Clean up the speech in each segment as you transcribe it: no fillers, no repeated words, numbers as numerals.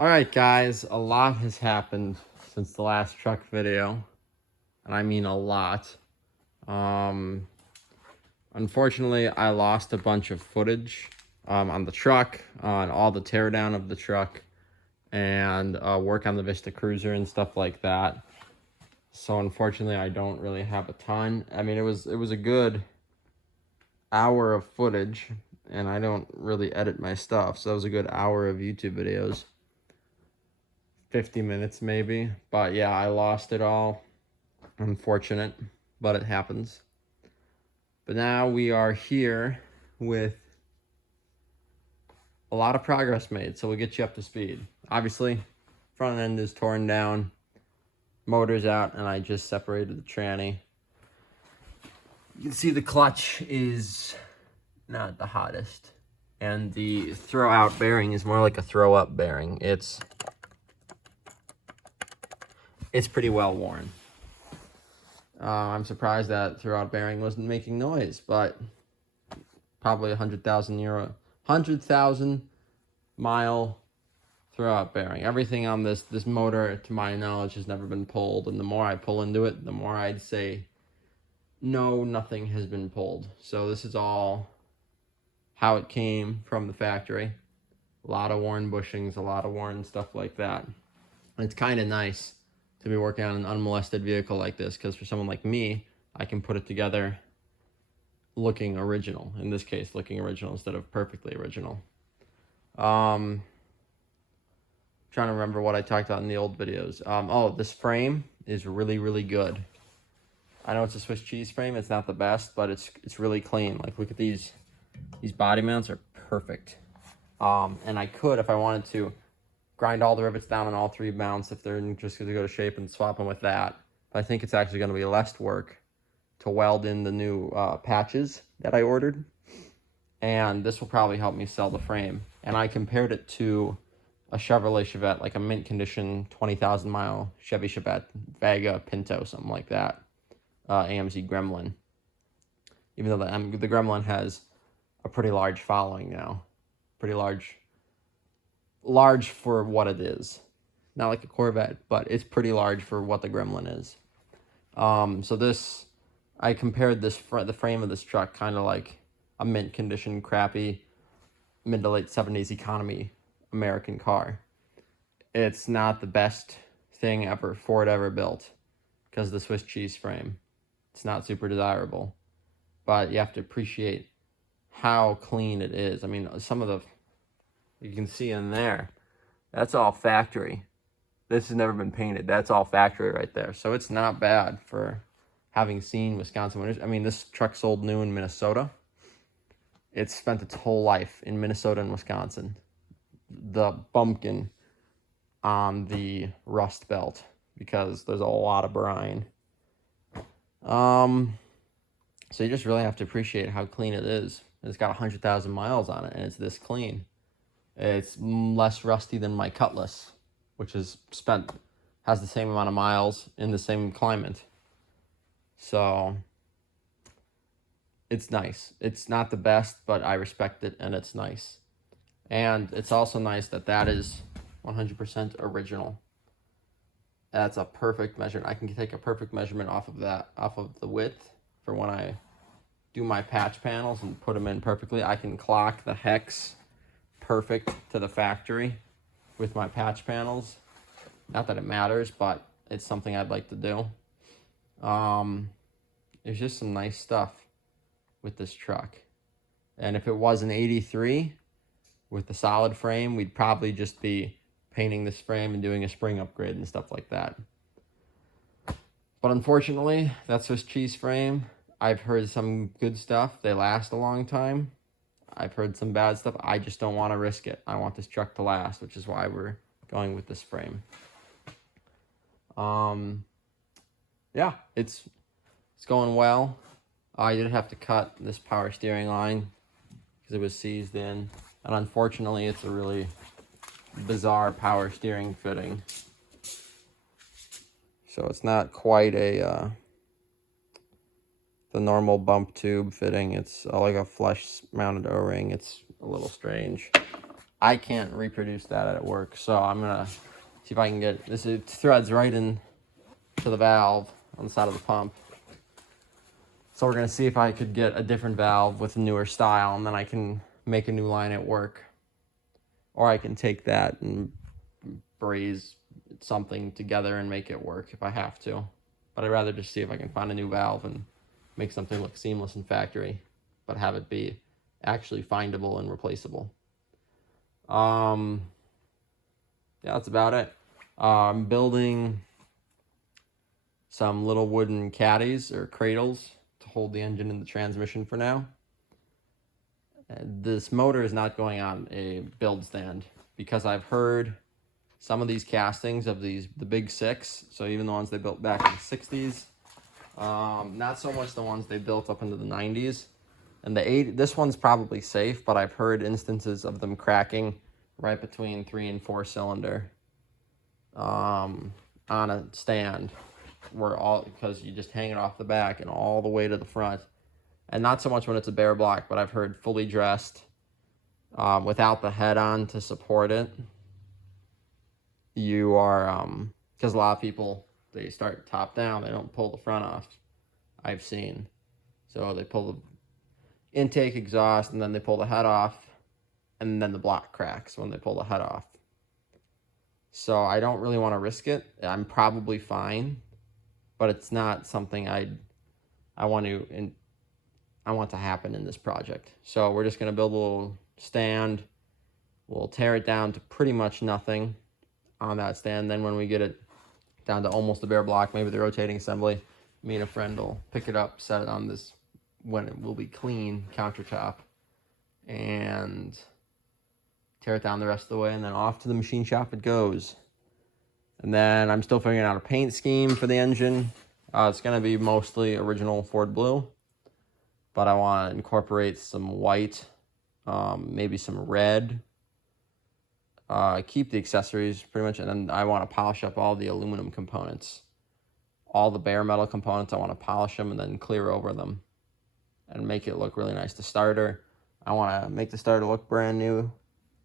Alright guys, a lot has happened since the last truck video, and I mean a lot. Unfortunately, I lost a bunch of footage on the truck, on all the teardown of the truck, and work on the Vista Cruiser and stuff like that. So unfortunately, I don't really have a ton. I mean, it was a good hour of footage, and I don't really edit my stuff, so it was a good hour of YouTube videos. 50 minutes maybe, but yeah, I lost it all. Unfortunate, but it happens. But now we are here with a lot of progress made, so we'll get you up to speed. Obviously, front end is torn down, motor's out, and I just separated the tranny. You can see the clutch is not the hottest, and the throw out bearing is more like a throw up bearing. It's pretty well worn. I'm surprised that throw-out bearing wasn't making noise, but probably 100,000 mile throw-out bearing. Everything on this motor, to my knowledge, has never been pulled, and the more I pull into it, the more I'd say, no, nothing has been pulled. So this is all how it came from the factory. A lot of worn bushings, a lot of worn stuff like that. And it's kind of nice to be working on an unmolested vehicle like this, because for someone like me, I can put it together looking original. In this case, looking original instead of perfectly original. Trying to remember what I talked about in the old videos. Oh, this frame is really, really good. I know it's a Swiss cheese frame. It's not the best, but it's really clean. Like, look at these body mounts are perfect. And I could, if I wanted to, grind all the rivets down on all three mounts if they're just going to go to shape and swap them with that. But I think it's actually going to be less work to weld in the new patches that I ordered. And this will probably help me sell the frame. And I compared it to a Chevrolet Chevette, like a mint condition 20,000 mile Chevy Chevette, Vega, Pinto, something like that. AMZ Gremlin. Even though the Gremlin has a pretty large following now. Pretty large for what it is. Not like a Corvette, but it's pretty large for what the Gremlin is. So this, I compared the frame of this truck kind of like a mint condition, crappy, mid to late 70s economy American car. It's not the best thing Ford ever built, because of the Swiss cheese frame. It's not super desirable, but you have to appreciate how clean it is. I mean, some of the, you can see in there, that's all factory. This has never been painted. That's all factory right there. So it's not bad for having seen Wisconsin winters. I mean, this truck sold new in Minnesota. It's spent its whole life in Minnesota and Wisconsin. The bumpkin on the rust belt, because there's a lot of brine. So you just really have to appreciate how clean it is. It's got 100,000 miles on it, and it's this clean. It's less rusty than my Cutlass, which has the same amount of miles in the same climate. So it's nice. It's not the best, but I respect it, and it's nice. And it's also nice that is 100% original. That's a perfect measurement. I can take a perfect measurement off of the width for when I do my patch panels and put them in perfectly. I can clock the hex perfect to the factory with my patch panels. Not that it matters, but it's something I'd like to do. There's just some nice stuff with this truck. And if it was an 83 with the solid frame, we'd probably just be painting this frame and doing a spring upgrade and stuff like that. But unfortunately, that Swiss cheese frame, I've heard some good stuff. They last a long time. I've heard some bad stuff. I just don't want to risk it. I want this truck to last, which is why we're going with this frame. Yeah, it's going well. I did have to cut this power steering line because it was seized in. And unfortunately, it's a really bizarre power steering fitting. So it's not quite the normal bump tube fitting. It's like a flush mounted O-ring. It's a little strange. I can't reproduce that at work. So I'm gonna see if I can get this. It threads right in to the valve on the side of the pump. So we're gonna see if I could get a different valve with a newer style, and then I can make a new line at work. Or I can take that and braze something together and make it work if I have to. But I'd rather just see if I can find a new valve and make something look seamless in factory, but have it be actually findable and replaceable. Yeah, that's about it. I'm building some little wooden caddies or cradles to hold the engine and the transmission for now. This motor is not going on a build stand because I've heard some of these castings of the big six, so even the ones they built back in the 60s, not so much the ones they built up into the 90s. And the 80s, this one's probably safe, but I've heard instances of them cracking right between 3 and 4 cylinder on a stand, because you just hang it off the back and all the way to the front. And not so much when it's a bare block, but I've heard fully dressed without the head on to support it. You are, because a lot of people, they start top down, they don't pull the front off, I've seen. So they pull the intake exhaust and then they pull the head off, and then the block cracks when they pull the head off. So I don't really want to risk it. I'm probably fine, but it's not something I want to happen in this project. So we're just going to build a little stand. We'll tear it down to pretty much nothing on that stand. Then when we get it down to almost a bare block, maybe the rotating assembly, me and a friend will pick it up, set it on this, when it will be clean, countertop, and tear it down the rest of the way, and then off to the machine shop it goes. And then I'm still figuring out a paint scheme for the engine. It's going to be mostly original Ford blue, but I want to incorporate some white, maybe some red. Keep the accessories pretty much, and then I want to polish up all the aluminum components. All the bare metal components, I want to polish them and then clear over them and make it look really nice. The starter, I want to make the starter look brand new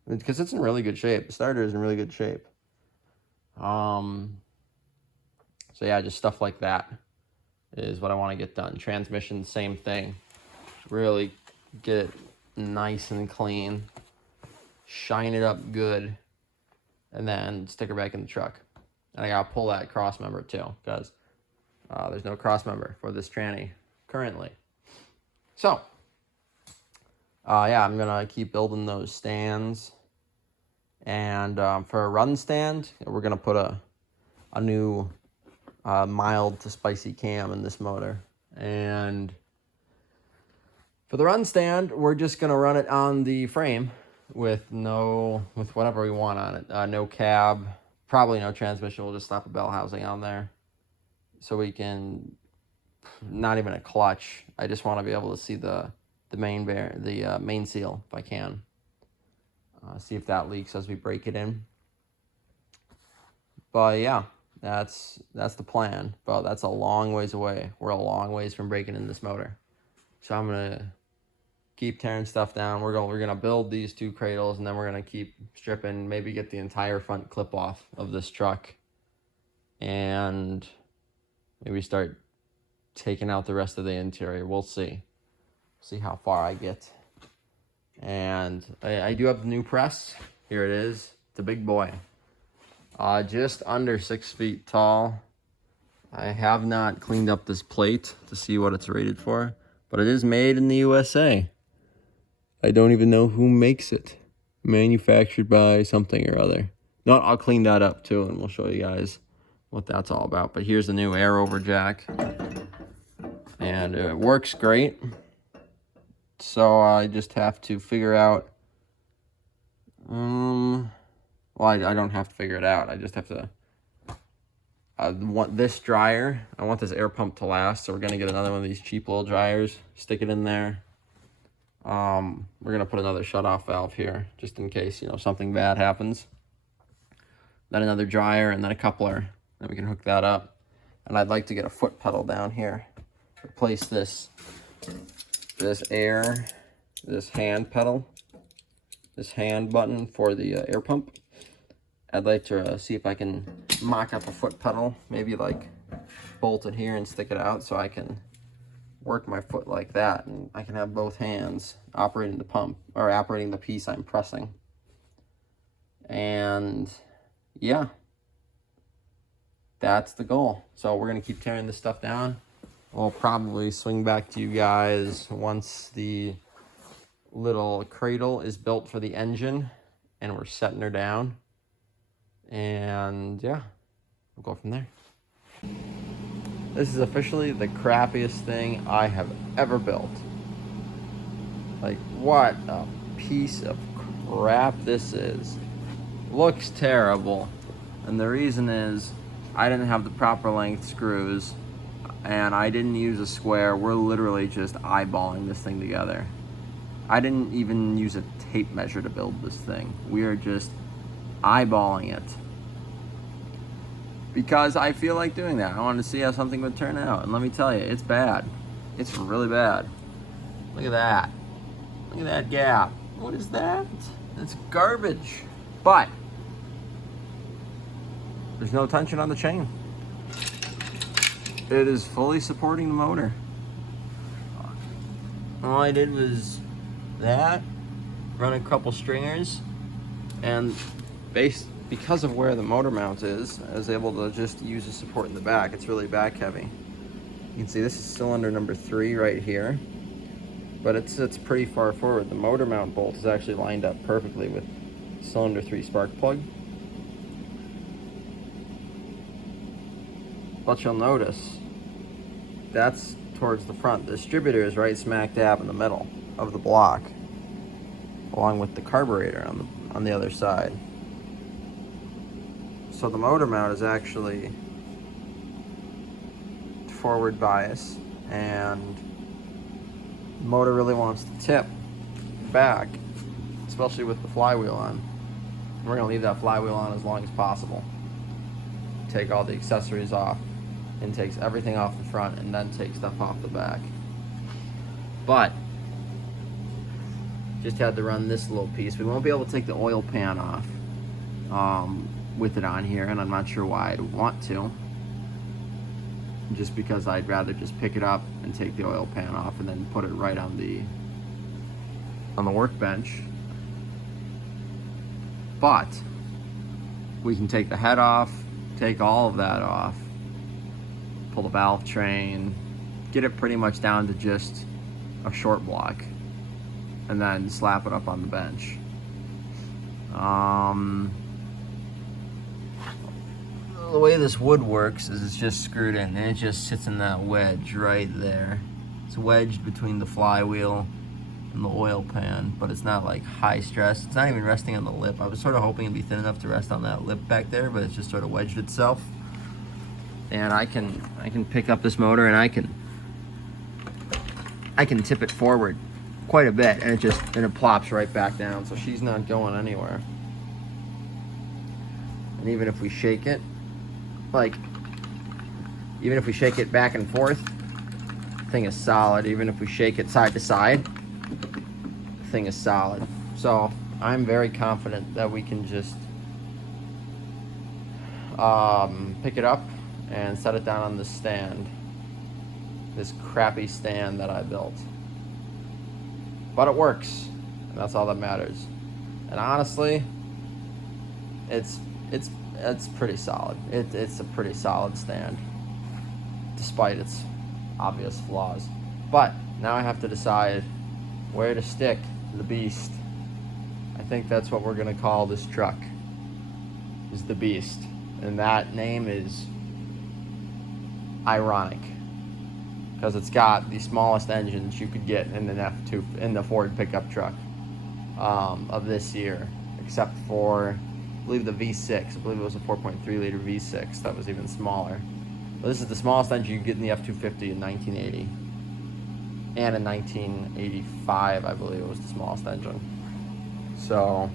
because it's in really good shape. The starter is in really good shape. So yeah, just stuff like that is what I want to get done. Transmission, same thing. Really get it nice and clean. Shine it up good. And then stick her back in the truck. And I got to pull that cross member too, because there's no cross member for this tranny currently. So, yeah, I'm going to keep building those stands. And for a run stand, we're going to put a new mild to spicy cam in this motor. And for the run stand, we're just going to run it on the frame with whatever we want on it. No cab, probably no transmission. We'll just slap a bell housing on there. So we can, not even a clutch. I just want to be able to see the main seal if I can. See if that leaks as we break it in. But yeah, that's the plan. But that's a long ways away. We're a long ways from breaking in this motor. So I'm gonna keep tearing stuff down. We're gonna build these 2 cradles, and then we're gonna keep stripping. Maybe get the entire front clip off of this truck, and maybe start taking out the rest of the interior. We'll see. See how far I get. And I do have the new press. Here it is. It's a big boy. Just under 6 feet tall. I have not cleaned up this plate to see what it's rated for, but it is made in the USA. I don't even know who makes it. Manufactured by something or other. No, I'll clean that up too, and we'll show you guys what that's all about. But here's the new air over jack. And it works great. So I just have to figure out, well, I don't have to figure it out. I just have to, I want this dryer. I want this air pump to last. So we're going to get another one of these cheap little dryers, stick it in there. We're going to put another shutoff valve here, just in case, something bad happens. Then another dryer and then a coupler. Then we can hook that up. And I'd like to get a foot pedal down here. Replace this hand pedal this hand button for the air pump. I'd like to see if I can mock up a foot pedal, maybe like bolt it here and stick it out so I can work my foot like that, and I can have both hands operating the pump, or operating the piece I'm pressing. And yeah, that's the goal. So we're gonna keep tearing this stuff down. We'll probably swing back to you guys once the little cradle is built for the engine and we're setting her down. And yeah, we'll go from there. This is officially the crappiest thing I have ever built. Like, what a piece of crap this is. Looks terrible. And the reason is I didn't have the proper length screws and I didn't use a square. We're literally just eyeballing this thing together. I didn't even use a tape measure to build this thing. We are just eyeballing it. Because I feel like doing that. I wanted to see how something would turn out. And let me tell you, it's bad. It's really bad. Look at that. Look at that gap. What is that? It's garbage. But there's no tension on the chain. It is fully supporting the motor. All I did was that, run a couple stringers, and because of where the motor mount is, I was able to just use a support in the back. It's really back heavy. You can see this is cylinder number 3 right here, but it's pretty far forward. The motor mount bolt is actually lined up perfectly with cylinder 3 spark plug. But you'll notice that's towards the front. The distributor is right smack dab in the middle of the block, along with the carburetor on the other side. So the motor mount is actually forward bias, and the motor really wants to tip back, especially with the flywheel on. We're gonna leave that flywheel on as long as possible. Take all the accessories off, and takes everything off the front, and then take stuff off the back. But just had to run this little piece. We won't be able to take the oil pan off with it on here, and I'm not sure why I'd want to. Just because I'd rather just pick it up and take the oil pan off and then put it right on the workbench. But we can take the head off, take all of that off, pull the valve train, get it pretty much down to just a short block, and then slap it up on the bench. The way this wood works is it's just screwed in, and it just sits in that wedge right there. It's wedged between the flywheel and the oil pan, but it's not like high stress. It's not even resting on the lip. I was sort of hoping it'd be thin enough to rest on that lip back there, but it's just sort of wedged itself. And I can pick up this motor and I can tip it forward quite a bit, and it plops right back down, so she's not going anywhere. And even if we shake it, even if we shake it back and forth, the thing is solid. Even if we shake it side to side, the thing is solid. So I'm very confident that we can just pick it up and set it down on this stand, this crappy stand that I built. But it works, and that's all that matters. And honestly, it's pretty solid. It's a pretty solid stand, despite its obvious flaws. But now I have to decide where to stick the beast. I think that's what we're gonna call this truck, is the Beast. And that name is ironic, because it's got the smallest engines you could get in an F2 in the Ford pickup truck of this year, except for, I believe, the V6. I believe it was a 4.3 liter V6 that was even smaller. But this is the smallest engine you get in the F250 in 1980, and in 1985 I believe it was the smallest engine. So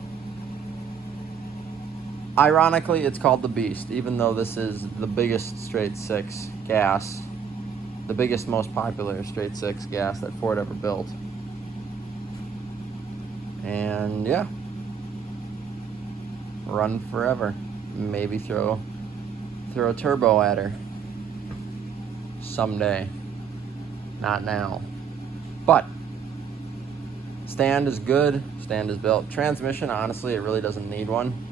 ironically, it's called the Beast, even though this is the biggest straight six gas, the biggest, most popular straight six gas that Ford ever built. And yeah, run forever. Maybe throw a turbo at her someday. Not now. But stand is good. Stand is built. Transmission, honestly, it really doesn't need one.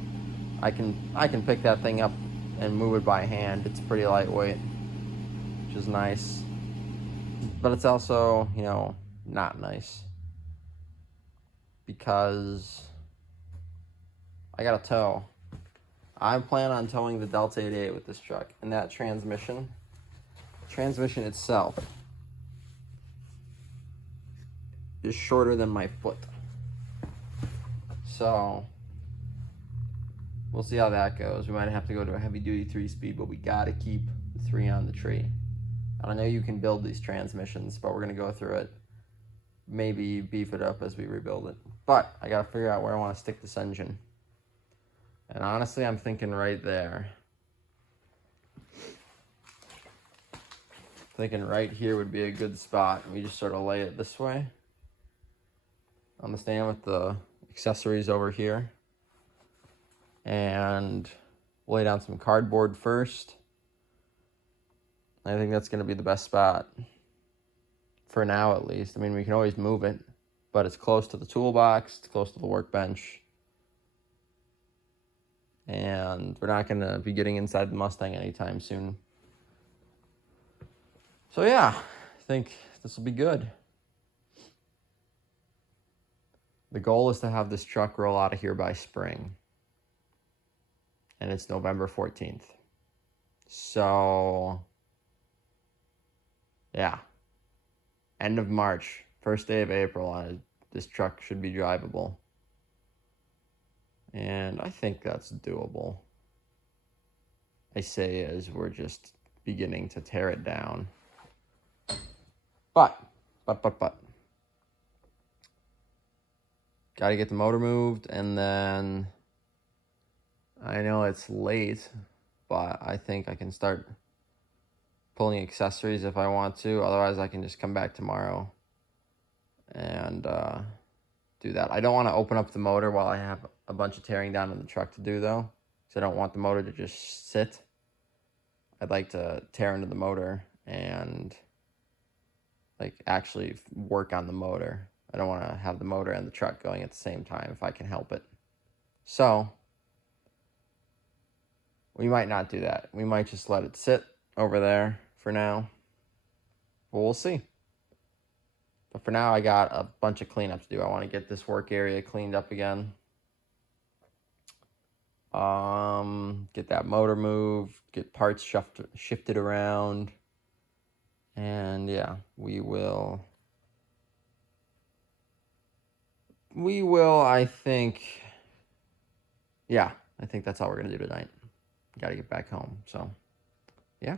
I can pick that thing up and move it by hand. It's pretty lightweight, which is nice. But it's also, you know, not nice because I got to tow. I plan on towing the Delta 88 with this truck, and that transmission itself is shorter than my foot. So we'll see how that goes. We might have to go to a heavy-duty 3-speed, but we got to keep the 3 on the tree. And I know you can build these transmissions, but we're going to go through it. Maybe beef it up as we rebuild it. But I got to figure out where I want to stick this engine. And honestly, I'm thinking right there. Thinking right here would be a good spot. We just sort of lay it this way on the stand with the accessories over here. And lay down some cardboard first. I think that's going to be the best spot. For now, at least. I mean, we can always move it. But it's close to the toolbox. It's close to the workbench. And we're not going to be getting inside the Mustang anytime soon. So yeah, I think this will be good. The goal is to have this truck roll out of here by spring. And it's November 14th. So, yeah. End of March, first day of April, this truck should be drivable. And I think that's doable. I say as we're just beginning to tear it down. But. Got to get the motor moved, and then I know it's late, but I think I can start pulling accessories if I want to. Otherwise, I can just come back tomorrow and do that. I don't want to open up the motor while I have a bunch of tearing down in the truck to do, though, because I don't want the motor to just sit. I'd like to tear into the motor and actually work on the motor. I don't want to have the motor and the truck going at the same time if I can help it. So we might not do that. We might just let it sit over there for now. But we'll see. But for now, I got a bunch of cleanup to do. I want to get this work area cleaned up again. Get that motor moved, get parts shifted around. And yeah, we will, I think, I think that's all we're going to do tonight. Got to get back home. So, yeah.